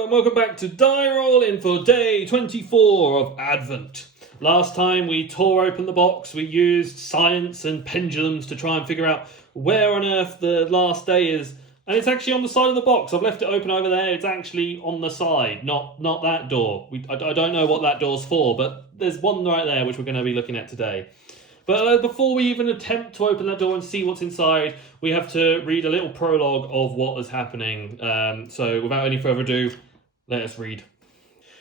Hello and welcome back to Die Rollin for day 24 of Advent. Last time we tore open the box, we used science and pendulums to try and figure out where on earth the last day is. And it's actually on the side of the box. I've left it open over there. It's actually on the side, not that door. I don't know what that door's for, but there's one right there which we're going to be looking at today. But before we even attempt to open that door and see what's inside, we have to read a little prologue of what is happening. So without any further ado, let us read.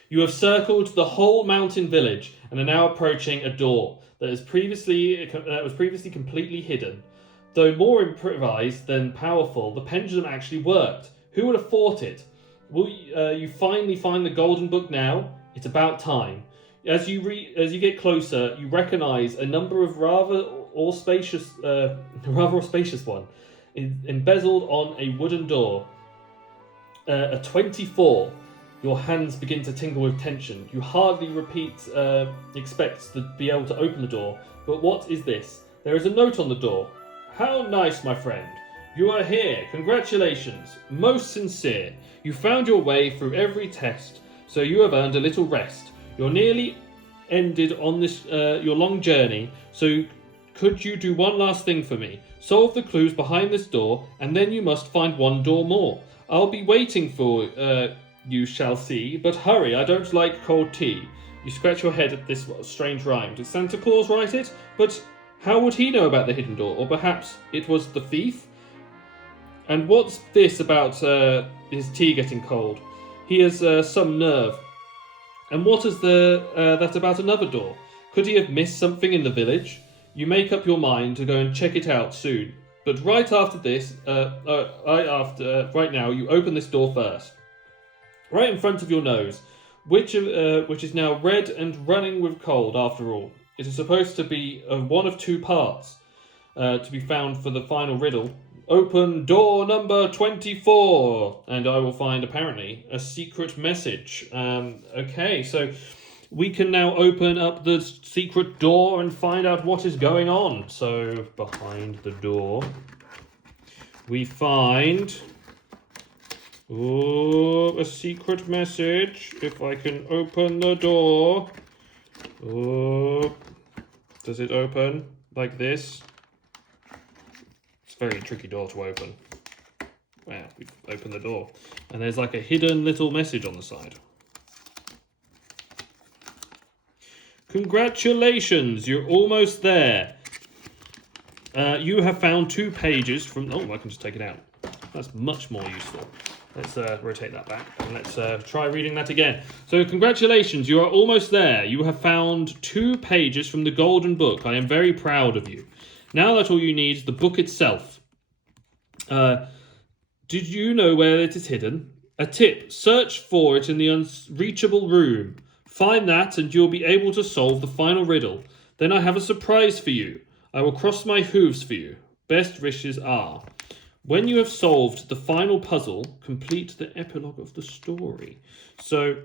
You have circled the whole mountain village and are now approaching a door that was previously completely hidden. Though more improvised than powerful, the pendulum actually worked. Who would have thought it? Will you finally find the golden book now? It's about time. As you get closer, you recognise a number of rather auspicious one, embezzled on a wooden door. A 24. Your hands begin to tingle with tension. You hardly expect to be able to open the door. But what is this? There is a note on the door. How nice, my friend. You are here. Congratulations. Most sincere. You found your way through every test, so you have earned a little rest. You're nearly ended on this your long journey, so could you do one last thing for me? Solve the clues behind this door, and then you must find one door more. I'll be waiting for you shall see, but hurry, I don't like cold tea. You scratch your head at this strange rhyme. Did Santa Claus write it? But how would he know about the hidden door? Or perhaps it was the thief? And what's this about his tea getting cold? He has some nerve. And what is that about another door? Could he have missed something in the village? You make up your mind to go and check it out soon. But right after this, right now, you open this door first. Right in front of your nose, which is now red and running with cold after all. It is supposed to be one of two parts to be found for the final riddle. Open door number 24, and I will find, apparently, a secret message. Okay, so we can now open up the secret door and find out what is going on. So, behind the door, we find a secret message. If I can open the door. Does it open like this? Very tricky door to open. Wow, we've opened the door. And there's like a hidden little message on the side. Congratulations, you're almost there. You have found 2 pages from... Oh, I can just take it out. That's much more useful. Let's rotate that back and let's try reading that again. So congratulations, you are almost there. You have found 2 pages from the golden book. I am very proud of you. Now that all you need is the book itself. Did you know where it is hidden? A tip, search for it in the unreachable room. Find that and you'll be able to solve the final riddle. Then I have a surprise for you. I will cross my hooves for you. Best wishes are. When you have solved the final puzzle, complete the epilogue of the story. So,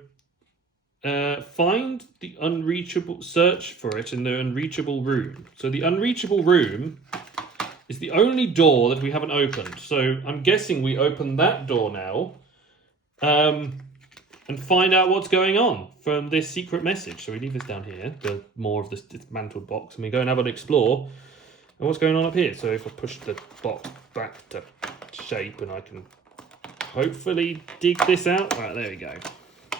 find the unreachable, search for it in the unreachable room. So the unreachable room is the only door that we haven't opened. So I'm guessing we open that door now and find out what's going on from this secret message. So we leave this down here, the more of this dismantled box, and we go and have an explore. And what's going on up here? So if I push the box back to shape and I can hopefully dig this out. Right, there we go.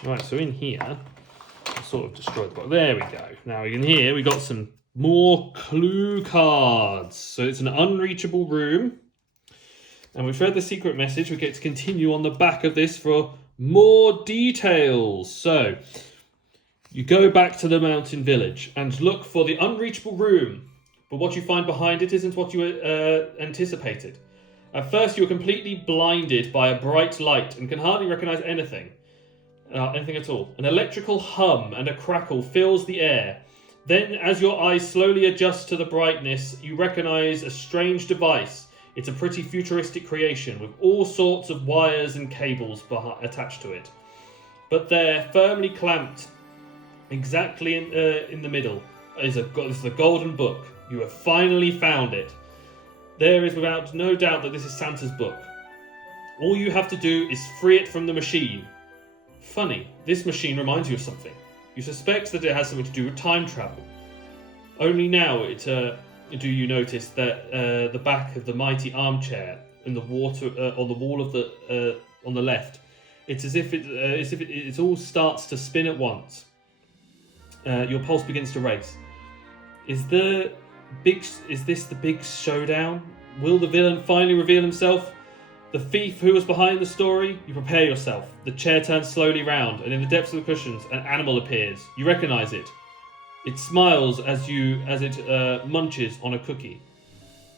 Right, so in here, sort of destroyed the box. There we go. Now in here we got some more clue cards. So it's an unreachable room. And we've read the secret message. We get to continue on the back of this for more details. So you go back to the mountain village and look for the unreachable room. But what you find behind it isn't what you anticipated. At first you're completely blinded by a bright light and can hardly recognize anything at all. An electrical hum and a crackle fills the air. Then, as your eyes slowly adjust to the brightness, you recognize a strange device. It's a pretty futuristic creation with all sorts of wires and cables attached to it. But there, firmly clamped, exactly in the middle, is the golden book. You have finally found it. There is without no doubt that this is Santa's book. All you have to do is free it from the machine. Funny, this machine reminds you of something. You suspect that it has something to do with time travel. Only now do you notice that the back of the mighty armchair in the water on the wall of the on the left, it's as if it all starts to spin at once. Your pulse begins to race. Is this the big showdown? Will the villain finally reveal himself? The thief who was behind the story? You prepare yourself. The chair turns slowly round, and in the depths of the cushions, an animal appears. You recognize it. It smiles as it munches on a cookie.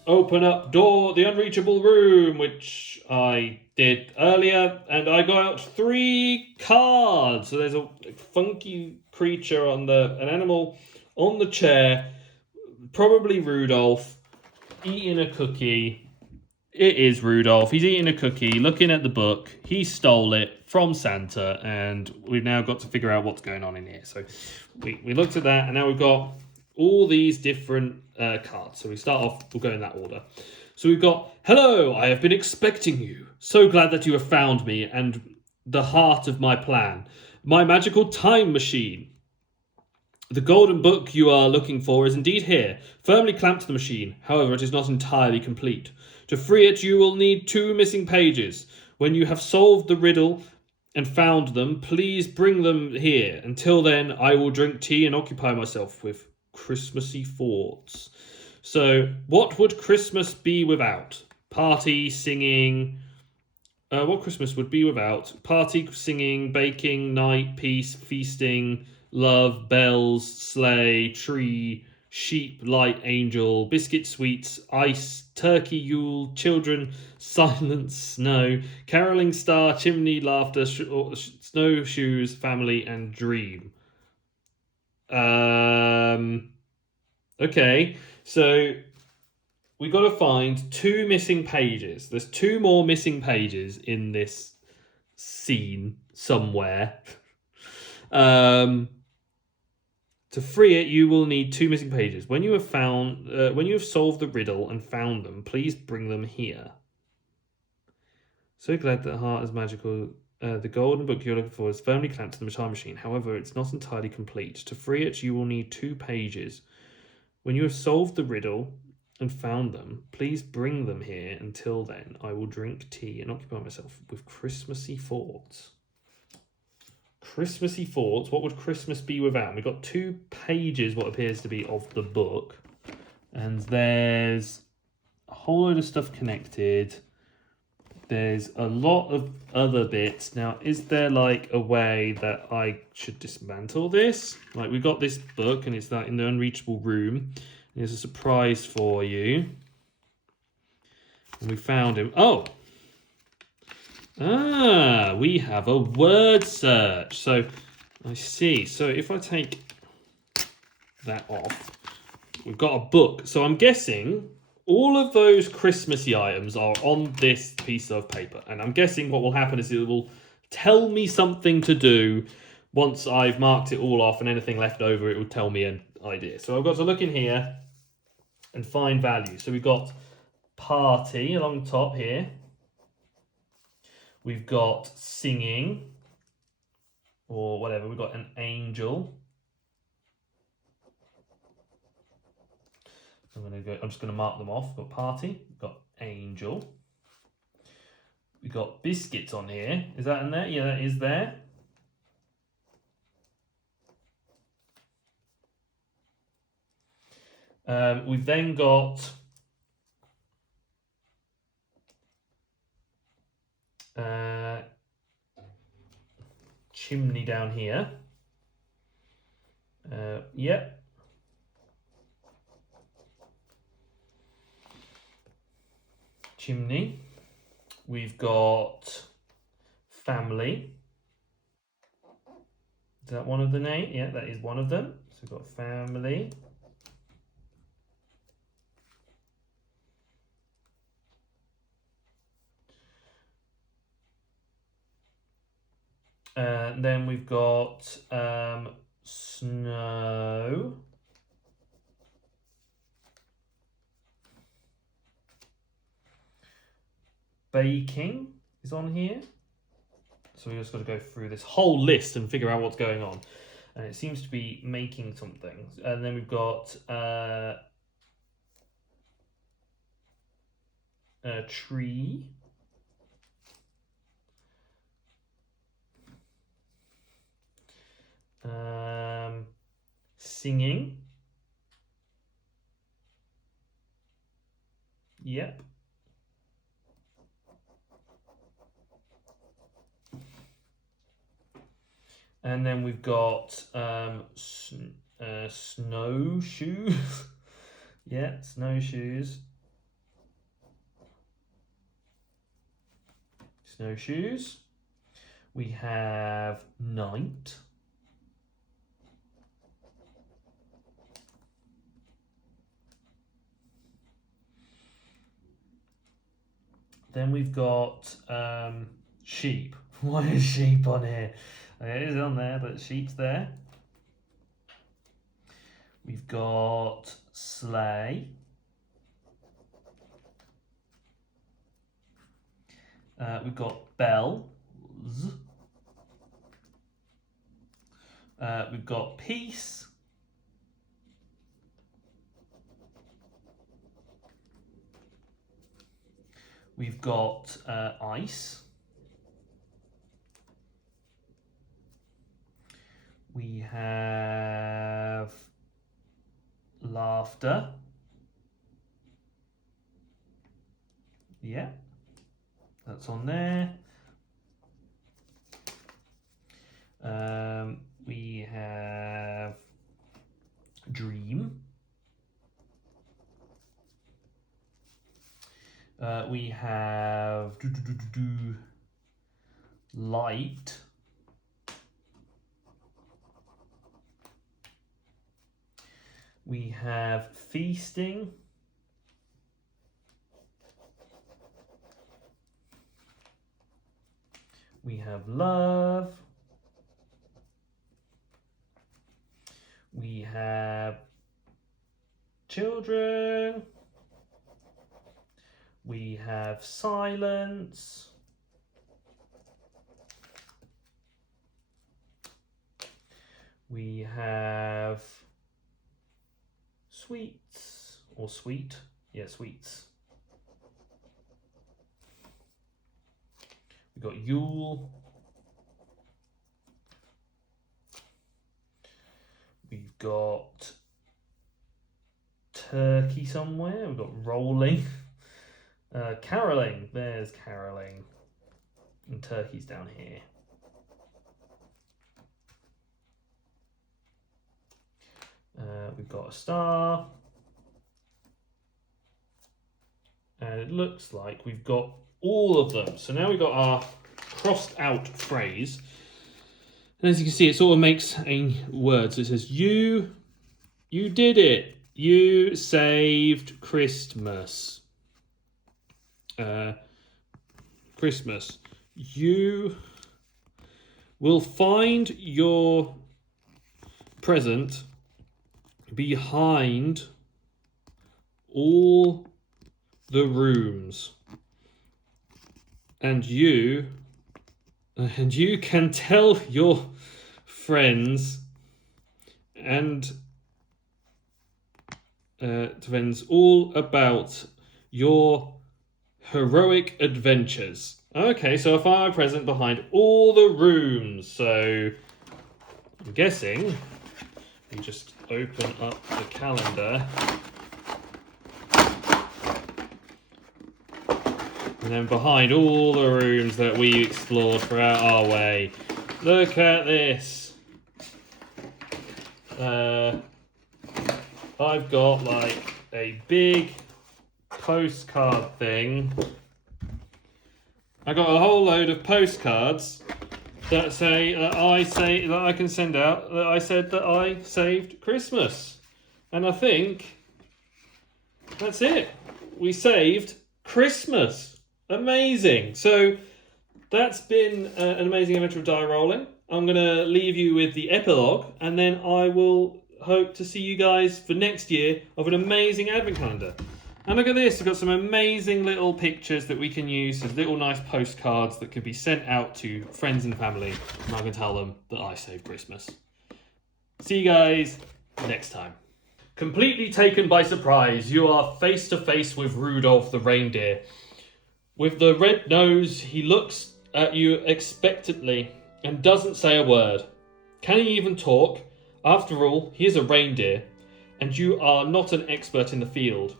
Open up door, the unreachable room, which I did earlier, and I got out 3 cards. So there's a funky creature an animal on the chair, probably Rudolph, eating a cookie. It is Rudolph. He's eating a cookie, looking at the book. He stole it from Santa, and we've now got to figure out what's going on in here. So we looked at that, and now we've got all these different cards. So we start off, we'll go in that order. So we've got, hello, I have been expecting you. So glad that you have found me and the heart of my plan. My magical time machine. The golden book you are looking for is indeed here, firmly clamped to the machine. However, it is not entirely complete. To free it, you will need 2 missing pages. When you have solved the riddle and found them, please bring them here. Until then, I will drink tea and occupy myself with Christmassy thoughts. So, what would Christmas be without? Party, singing. What Christmas would be without? Party, singing, baking, night, peace, feasting, love, bells, sleigh, tree, sheep, light, angel, biscuit, sweets, ice, turkey, Yule, children, silence, snow, caroling star, chimney, laughter, snowshoes, family, and dream. Okay, so we got to find 2 missing pages. There's 2 more missing pages in this scene somewhere. To free it, you will need 2 missing pages. When you have solved the riddle and found them, please bring them here. So glad that heart is magical. The golden book you're looking for is firmly clamped to the time machine. However, it's not entirely complete. To free it, you will need 2 pages. When you have solved the riddle and found them, please bring them here. Until then, I will drink tea and occupy myself with Christmassy thoughts. Christmassy thoughts. What would Christmas be without? We've got 2 pages, what appears to be, of the book. And there's a whole load of stuff connected. There's a lot of other bits. Now, is there like a way that I should dismantle this? Like, we got this book and it's that in the unreachable room. There's a surprise for you. And we found him. Oh! We have a word search. So, I see. So, if I take that off, we've got a book. So, I'm guessing all of those Christmassy items are on this piece of paper. And I'm guessing what will happen is it will tell me something to do once I've marked it all off, and anything left over, it will tell me an idea. So I've got to look in here and find value. So we've got party along the top here. We've got singing, or whatever. We've got an angel. I'm just going to mark them off. We've got party. We've got angel. We've got biscuits on here. Is that in there? Yeah, that is there. We've then got chimney down here. Yep. Chimney. We've got family. Is that one of the names? Yeah, that is one of them. So we've got family. And then we've got snow. Baking is on here. So we just got to go through this whole list and figure out what's going on. And it seems to be making something. And then we've got a tree. Singing. Yep. And then we've got snowshoes. Yeah, snowshoes. Snowshoes. We have night. Then we've got sheep. Why is sheep on here? It is on there, but sheep's there. We've got sleigh. We've got bells. We've got peace. We've got ice. We have laughter. Yeah, that's on there. We have dream. We have light. We have feasting. We have love. We have children. We have silence. We have sweets or sweet. Yeah, sweets. We've got Yule. We've got turkey somewhere. We've got rolling. Caroling. There's caroling. And turkey's down here. We've got a star. And it looks like we've got all of them. So now we've got our crossed out phrase. And as you can see, it sort of makes a word. So it says, you did it. You saved Christmas. Christmas. You will find your present behind all the rooms, and you can tell your friends and friends all about your heroic adventures. Okay, so I find my present behind all the rooms. So I'm guessing we just open up the calendar. And then behind all the rooms that we explored throughout our way. Look at this. I've got like a big postcard thing. I got a whole load of postcards that say that I can send out that I said that I saved Christmas. And I think that's it. We saved Christmas. Amazing. So that's been an amazing adventure of Die Rollin. I'm going to leave you with the epilogue, and then I will hope to see you guys for next year of an amazing advent calendar. And look at this, we've got some amazing little pictures that we can use as little nice postcards that could be sent out to friends and family, and I can tell them that I saved Christmas. See you guys next time. Completely taken by surprise, you are face to face with Rudolph the reindeer. With the red nose, he looks at you expectantly and doesn't say a word. Can he even talk? After all, he is a reindeer, and you are not an expert in the field.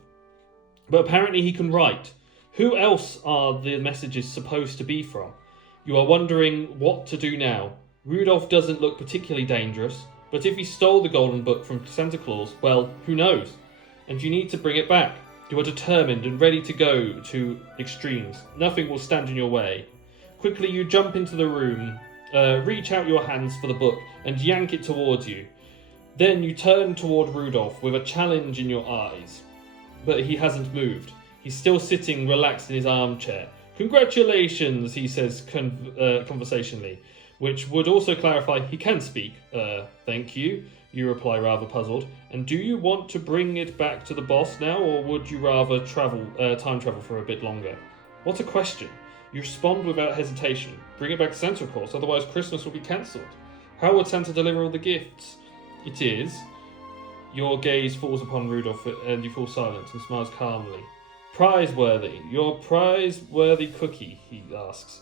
But apparently he can write. Who else are the messages supposed to be from? You are wondering what to do now. Rudolph doesn't look particularly dangerous, but if he stole the golden book from Santa Claus, well, who knows? And you need to bring it back. You are determined and ready to go to extremes. Nothing will stand in your way. Quickly you jump into the room, reach out your hands for the book, and yank it towards you. Then you turn toward Rudolph with a challenge in your eyes. But he hasn't moved. He's still sitting relaxed in his armchair. Congratulations, he says conversationally, which would also clarify he can speak. Thank you, you reply rather puzzled. And do you want to bring it back to the boss now, or would you rather time travel for a bit longer? What a question. You respond without hesitation. Bring it back to Santa, of course, otherwise Christmas will be cancelled. How would Santa deliver all the gifts? It is. Your gaze falls upon Rudolph and you fall silent and smiles calmly. Prizeworthy. Your prizeworthy cookie, he asks.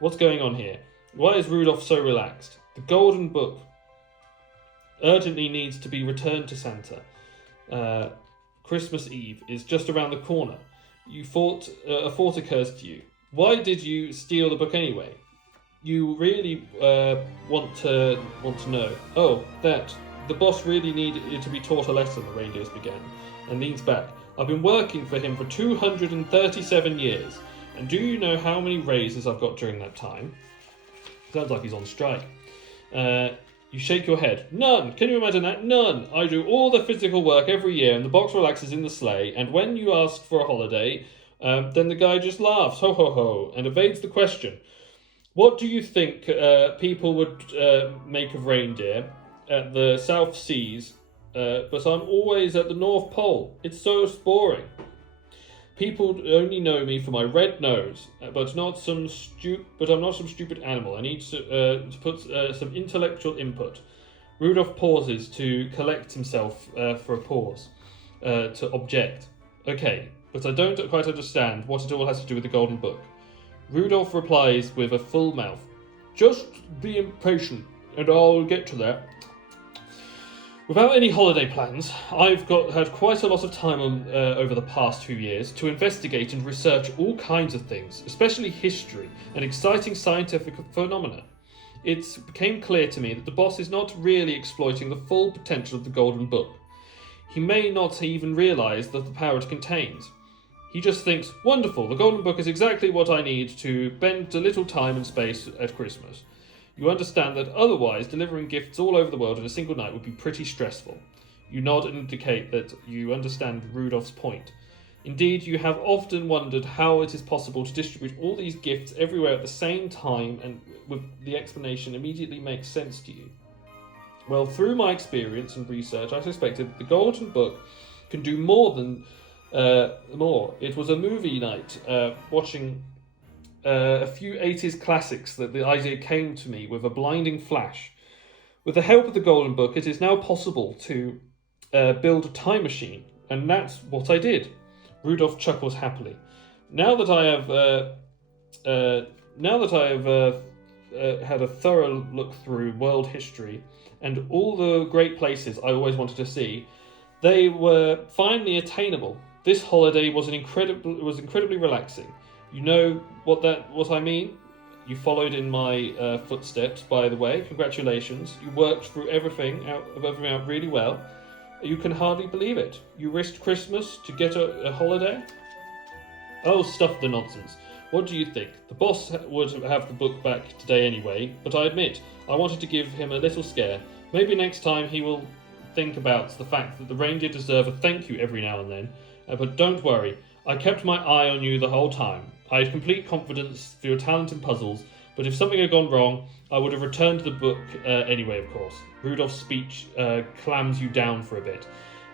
What's going on here? Why is Rudolph so relaxed? The golden book urgently needs to be returned to Santa. Christmas Eve is just around the corner. A thought occurs to you. Why did you steal the book anyway? You really want to know. Oh, that. The boss really needed to be taught a lesson, the reindeers began, and leans back. I've been working for him for 237 years, and do you know how many raises I've got during that time? Sounds like he's on strike. You shake your head. None! Can you imagine that? None! I do all the physical work every year, and the box relaxes in the sleigh, and when you ask for a holiday, then the guy just laughs, ho ho ho, and evades the question. What do you think people would make of reindeer at the South Seas, but I'm always at the North Pole? It's so boring. People only know me for my red nose, but I'm not some stupid animal. I need to put some intellectual input. Rudolph pauses to collect himself for a pause, to object. Okay, but I don't quite understand what it all has to do with the Golden Book. Rudolph replies with a full mouth. Just be impatient, and I'll get to that. Without any holiday plans, I've had quite a lot of time over the past few years to investigate and research all kinds of things, especially history and exciting scientific phenomena. It became clear to me that the boss is not really exploiting the full potential of the Golden Book. He may not even realise the power it contains. He just thinks, wonderful, the Golden Book is exactly what I need to bend a little time and space at Christmas. You understand that otherwise delivering gifts all over the world in a single night would be pretty stressful. You nod and indicate that you understand Rudolph's point. Indeed, you have often wondered how it is possible to distribute all these gifts everywhere at the same time, and with the explanation immediately makes sense to you. Well, through my experience and research, I suspected that the Golden Book can do more than more. It was a movie night, watching a few 80s classics that the idea came to me with a blinding flash. With the help of the Golden Book, it is now possible to build a time machine, and that's what I did. Rudolph chuckles happily. Now that I have had a thorough look through world history and all the great places I always wanted to see, they were finally attainable. This holiday was incredibly relaxing. You know what I mean? You followed in my footsteps, by the way. Congratulations. You worked through everything out really well. You can hardly believe it. You risked Christmas to get a holiday? Oh, stuff the nonsense. What do you think? The boss would have the book back today anyway, but I admit, I wanted to give him a little scare. Maybe next time he will think about the fact that the reindeer deserve a thank you every now and then. But don't worry, I kept my eye on you the whole time. I had complete confidence for your talent in puzzles, but if something had gone wrong, I would have returned the book anyway, of course. Rudolph's speech clams you down for a bit,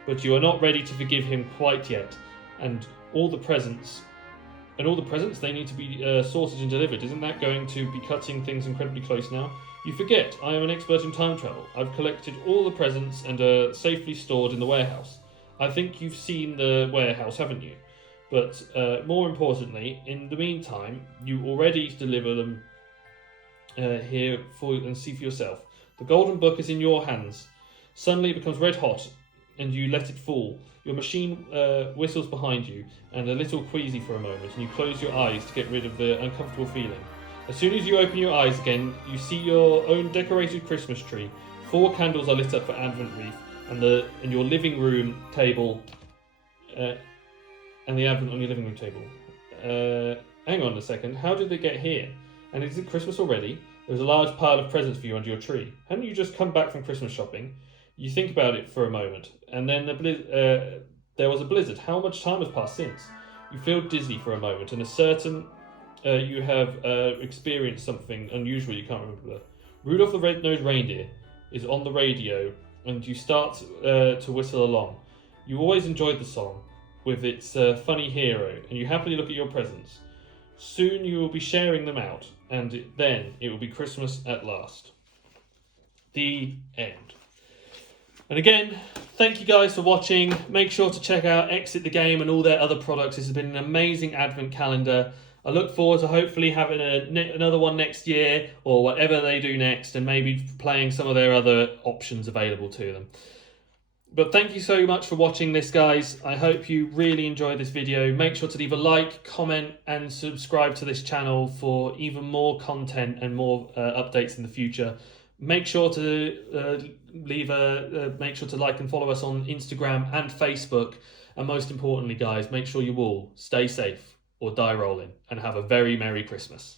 but you are not ready to forgive him quite yet. and all the presents. And all the presents, they need to be sorted and delivered. Isn't that going to be cutting things incredibly close now? You forget, I am an expert in time travel. I've collected all the presents and are safely stored in the warehouse. I think you've seen the warehouse, haven't you? But more importantly, in the meantime, you already deliver them here and see for yourself. The golden book is in your hands. Suddenly it becomes red hot and you let it fall. Your machine whistles behind you and a little queasy for a moment, and you close your eyes to get rid of the uncomfortable feeling. As soon as you open your eyes again, you see your own decorated Christmas tree. 4 candles are lit up for Advent wreath, and your living room table, and the Advent on your living room table. Hang on a second, how did they get here? And is it Christmas already? There's a large pile of presents for you under your tree. Haven't you just come back from Christmas shopping? You think about it for a moment, and then there was a blizzard. How much time has passed since? You feel dizzy for a moment, and are certain you have experienced something unusual you can't remember. Rudolph the Red-Nosed Reindeer is on the radio, and you start to whistle along. You always enjoyed the song, with its funny hero, and you happily look at your presents. Soon you will be sharing them out, and then it will be Christmas at last. The end. And again, thank you guys for watching. Make sure to check out Exit the Game and all their other products. This has been an amazing advent calendar. I look forward to hopefully having another one next year, or whatever they do next, and maybe playing some of their other options available to them. But thank you so much for watching this, guys. I hope you really enjoyed this video. Make sure to leave a like, comment, and subscribe to this channel for even more content and more updates in the future. Make sure to make sure to like and follow us on Instagram and Facebook. And most importantly, guys, make sure you all stay safe or die rolling, and have a very Merry Christmas.